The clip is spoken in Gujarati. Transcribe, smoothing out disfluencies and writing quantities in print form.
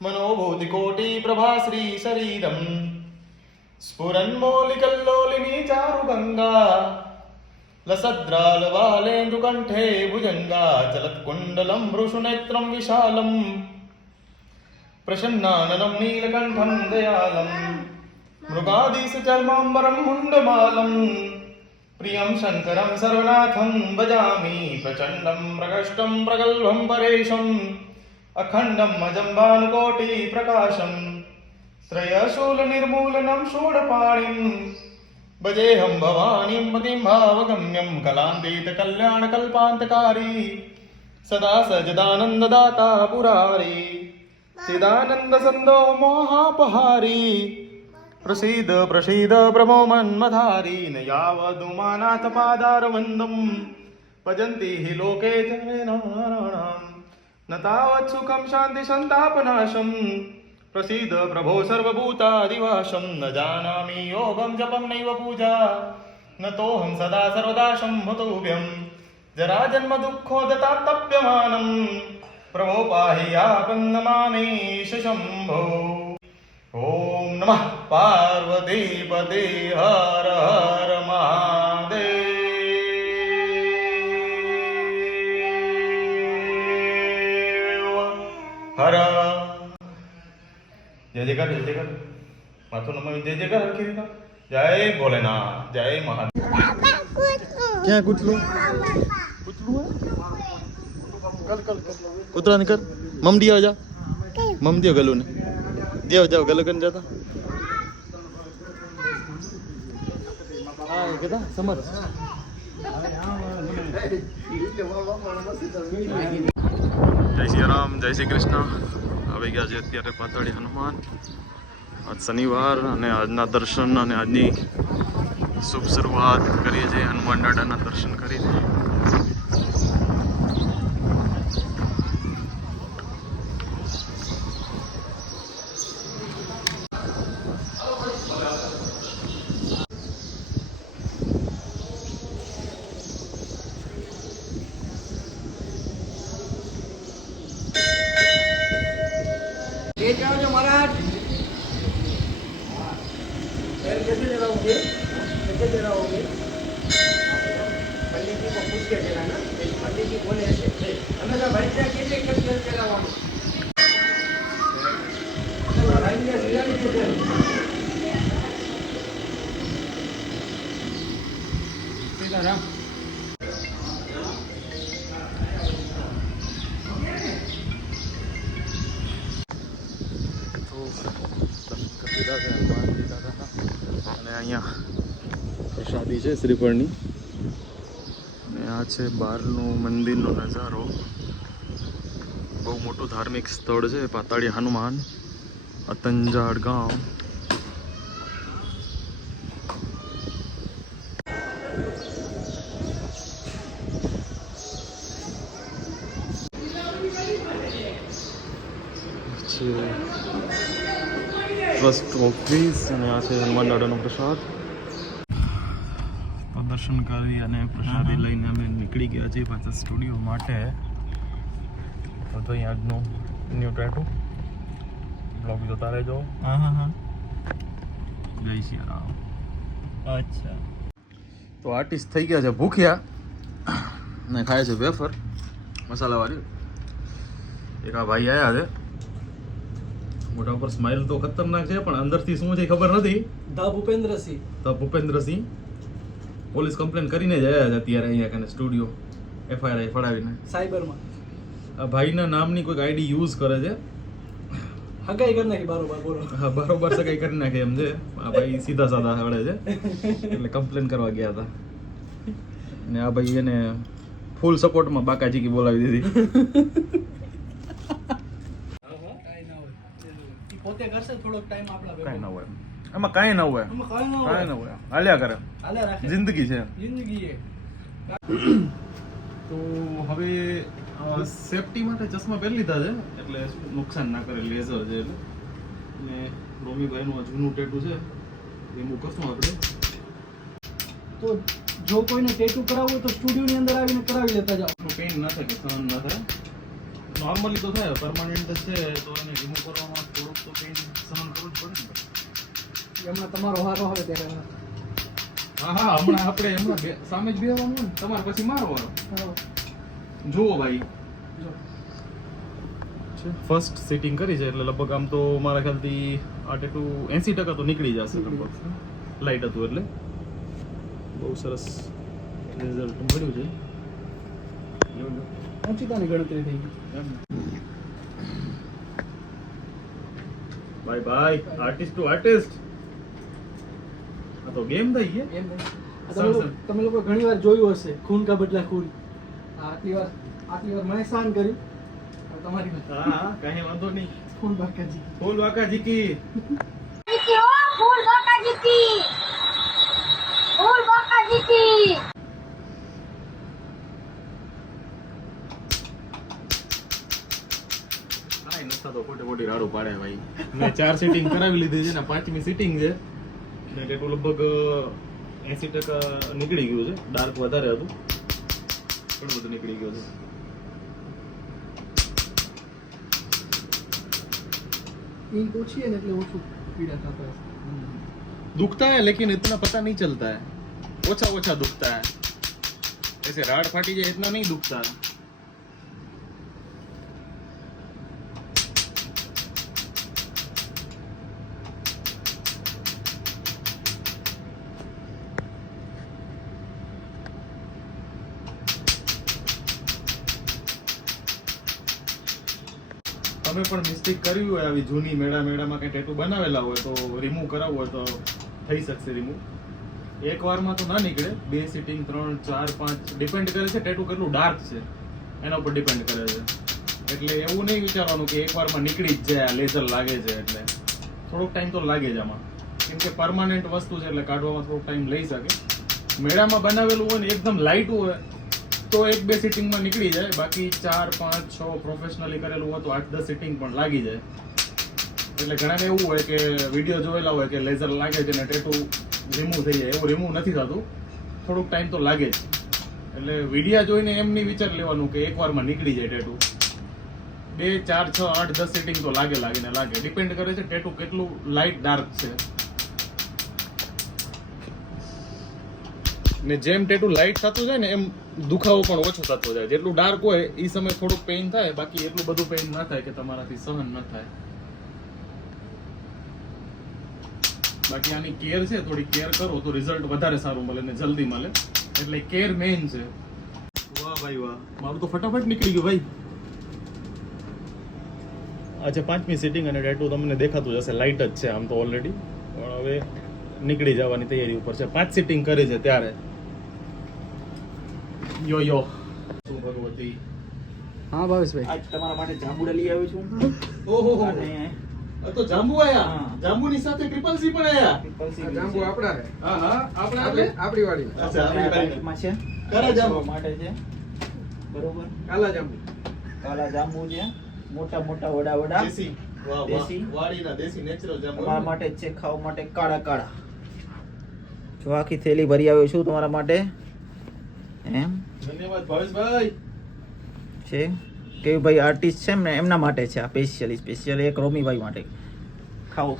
मनोभूतिकोटि प्रभाश्री शरीरम स्फुरन्मौलिकल्लोलिनी चारुगंगा लसद्रालवालेन्दुकण्ठे भुजंगा चलत्कुण्डलं वृषुनेत्रं विशालम् प्रसन्नाननं नीलकण्ठं दयालं मृगादिशचर्माम्बरं मुण्डमालं प्रियं शङ्करं सर्वनाथं भजामि प्रचण्डं प्रकष्टं प्रगल्भं परेशम् अखण्डं अजम्बानुकोटि प्रकाशं श्रेयशूलनिर्मूलनं षोडपाणिं भजेऽहं भवानीं मतिं भावगम्यं कलान्तीतकल्याणकल्पान्तकारी सदा सजदानन्ददाता पुरारी चिदानन्दसन्दो मोहापहारी प्रसीद प्रसीद प्रभो मन्मधारी न यावदुमानाथपादारविन्दं भजन्ति हि लोके जनानाम् न तावत् सुखं शान्ति सन्तापनाशं प्रसीद प्रभो सर्वभूतादिवासं न जानामि योगं जपं नैव पूजा न तोऽहं सदा सर्वदा शम्भुतुभ्यं जराजन्म दुःखोदतात्तप्यमानं प्रभो पाहि यापं नमामि शम्भो ॐ नमः पार्वतीपते हर हर महादेव हर जय जयकार माथो नमः जय जयकार हरखी रीता जय भोलेनाथ जय महादेव क्या कुतलू कुतरा निकल मम दिया जा मम दियो गलू ने दियो जाओ गलू कर जाता हां केदा समझ जय श्री राम जय श्री कृष्ण આવી ગયા છે અત્યારે પાતાળી હનુમાન આજ શનિવાર અને આજના દર્શન અને આજની શુભ શરૂઆત કરીએ છીએ હનુમાન દાદાના દર્શન કરીને महाराज कैसे दे रहोगे पंडित जी को पूछ के देना ना पंडित जी बोले ऐसे हमें भाई से कैसे कैसे दे रहा हूँ सीताराम અને અહીંયા પ્રસાદી છે શ્રીફળની અને આ છે બહારનું મંદિરનો નજારો બહુ મોટું ધાર્મિક સ્થળ છે પાતાળી હનુમાન અતંજાડ ગામ ટ્રસ્ટ ઓફિસ અને આ છે હનુમાન દાદાનો પ્રસાદ દર્શન કરી અને પ્રસાદી લઈને અમે નીકળી ગયા છીએ પાછા સ્ટુડિયો માટે તો અહીં આજનું ન્યૂ ટેટુ બ્લોગ જોતા રહેજો હા જય શ્રી રામ અચ્છા તો આર્ટિસ્ટ થઈ ગયા છે ભૂખ્યા ને ખાય છે વેફર મસાલાવાળી એક આ ભાઈ આવ્યા છે મોટા ઉપર સ્માઇલ તો ખતરનાક છે પણ અંદરથી શું છે ખબર નથી ધ ભૂપેન્દ્રસિંહ પોલીસ કમ્પ્લેન કરીને જ આવ્યા છે અત્યારે અહીંયા કને સ્ટુડિયો એફઆઈઆર ફડાવીને સાયબરમાં આ ભાઈના નામની કોઈક આઈડી યુઝ કરે છે હગાઈ કરી નાખી બરોબર બોલો હા બરોબર સગાઈ કરી નાખે એમ છે આ ભાઈ સીધા સાદા હળે છે એટલે કમ્પ્લેન કરવા ગયા હતા ને આ ભાઈ એને ફૂલ સપોર્ટમાં બાકાજી કી બોલાવી દીધી પોતે કરશે થોડોક ટાઈમ આપલા કાઈ ના હોય એમાં કાઈ ના હોય હાલ્યા કરે જિંદગી છે જિંદગી છે તો હવે સેફટી માટે ચશ્મા પહેરી લીધા છે એટલે નુકસાન ના કરે લેઝર છે એટલે ને રોમીભાઈનું જૂનું ટેટુ છે રિમૂવ કરશું આપણે તો જો કોઈને ટેટુ કરાવવું હોય તો સ્ટુડિયોની અંદર આવીને કરાવી લેતા જાઓ. પેઇન ના થાય કે સહન ના થાય નોર્મલી તો થાય પરમાનન્ટ છે તો એને રિમૂવ કરવામાં થોડુંક તો પેઇન સહન કરવું જ પડે ને હમણાં તમારો હારો આવે ત્યારે હા હમણાં આપણે હમણાં સામે જ બેવાનું હોય ને તમારે પછી મારો વારો જુઓ ભાઈ ફર્સ્ટ સિટિંગ કરી છે એટલે લગભગ આમ તો મારા ખ્યાલથી આ ટેટુ 80% તો નીકળી જશે લગભગ લાઈટ હતું એટલે બહુ સરસ રિઝલ્ટ મળ્યું છે ઊંચીતાની ગણતરી થઈ ગઈ. Bye bye artist to artist આ તો ગેમ થઈ ગઈ એમ નહીં. તમે લોકો ઘણી વાર જોયું હશે ખૂન કા બદલા ખૂન. આટલી વાર મેં સહન કર્યું હવે તમારી વાત. હા કઈ વાંધો નહીં ફૂલ બાકાજી ફૂલ વાકા જીકી फूल बाका जीती फूल बाका जीती આય નસ્તા તો ખોટી રાડું પાડે ભાઈ મેં 4 સીટિંગ કરાવી લીધી છે ને 5મી સીટિંગ છે ને ટેટુ લગભગ 80% નીકળી ગયું છે ડાર્ક વધારે હતું ઘણું બધું નીકળી ગયું છે ઈંક ઓછી है ना એટલે ઓછું પીડા થતા હશે. दुखता है लेकिन इतना पता नहीं चलता है ओछा दुखता है ऐसे राड फाटी जाए इतना नहीं दुखता है તમે પણ મિસ્ટેક કરી હોય આવી જૂની મેળામાં કઈ ટેટુ બનાવેલા હોય તો રિમૂવ કરાવવું હોય તો થઈ શકશે રિમૂવ એક વારમાં તો ના નીકળે 2 સીટિંગ 3 4 5 ડિપેન્ડ કરે છે ટેટુ કેટલું ડાર્ક છે એના ઉપર ડિપેન્ડ કરે છે એટલે એવું નહીં વિચારવાનું કે એક વારમાં નીકળી જ જાય લેઝર લાગે છે એટલે થોડોક ટાઈમ તો લાગે જ આમાં કેમ કે પરમાનન્ટ વસ્તુ છે એટલે કાઢવામાં થોડોક ટાઈમ લઈ શકે મેળામાં બનાવેલું હોય ને એકદમ લાઇટ હોય તો 1-2 સીટિંગમાં નીકળી જાય બાકી 4 5 6 પ્રોફેશનલી કરેલું હોય તો 8-10 સીટિંગ પણ લાગી જાય એટલે ઘણાને એવું હોય કે વિડીયો જોયેલા હોય કે લેઝર લાગે છે ને ટેટુ રિમૂવ થઈ જાય એવું રિમૂવ નથી થતું થોડુંક ટાઈમ તો લાગે જ એટલે વિડીયો જોઈને એમ નહીં વિચાર લેવાનું કે એક વારમાં નીકળી જાય ટેટુ 2 4 6 8 10 સીટિંગ તો લાગે ડિપેન્ડ કરે છે ટેટુ કેટલું લાઇટ ડાર્ક છે ને જેમ ટેટુ લાઇટ થતું જાય ને એમ દુખાવો પણ ઓછો થતો જાય જેટલું ડાર્ક હોય એ સમય થોડુંક પેઇન થાય બાકી એટલું બધું પેઇન ના થાય કે તમારાથી સહન ન થાય બાકી આની કેર છે થોડી કેર કરો તો રિઝલ્ટ વધારે સારું મળે ને જલ્દી મળે એટલે કેર મેઇન છે વાહ ભાઈ વાહ મારું તો ફટાફટ નીકળી ગયું ભાઈ આજે 5મી સીટિંગ અને ટેટુ તમને દેખાતું જ હશે લાઇટ જ છે આમ તો ઓલરેડી પણ હવે નીકળી જવાની તૈયારી ઉપર છે 5 સીટિંગ કરી છે ત્યારે યો શું ભગવતી હા ભાવેશભાઈ આજ તમારા માટે જાંબુડા લઈ આવ્યો છું ઓહો અને આ તો જાંબુ આયા જાંબુની સાથે ટ્રિપલ સી પણ આયા પલ્સી જાંબુ આપણા હે હા આપણે આપણી વાડી અચ્છા આપણી પેકેટમાં છે કાળા જાંબુ માટે છે બરોબર કાલા જાંબુ કાલા જાંબુ છે મોટા મોટા વડા દેશી વાહ દેશી. વાડીના દેશી નેચરલ જાંબુ તમારા માટે જ છે ખાવા માટે કાળા જો આખી થેલી ભરી આવ્યો છું તમારા માટે એમ ધન્યવાદ ભાવેશભાઈ છે કે ભાઈ આર્ટિસ્ટ છે ને એમના માટે છે આ સ્પેશિયલી એક રોમીભાઈ માટે ખાઓ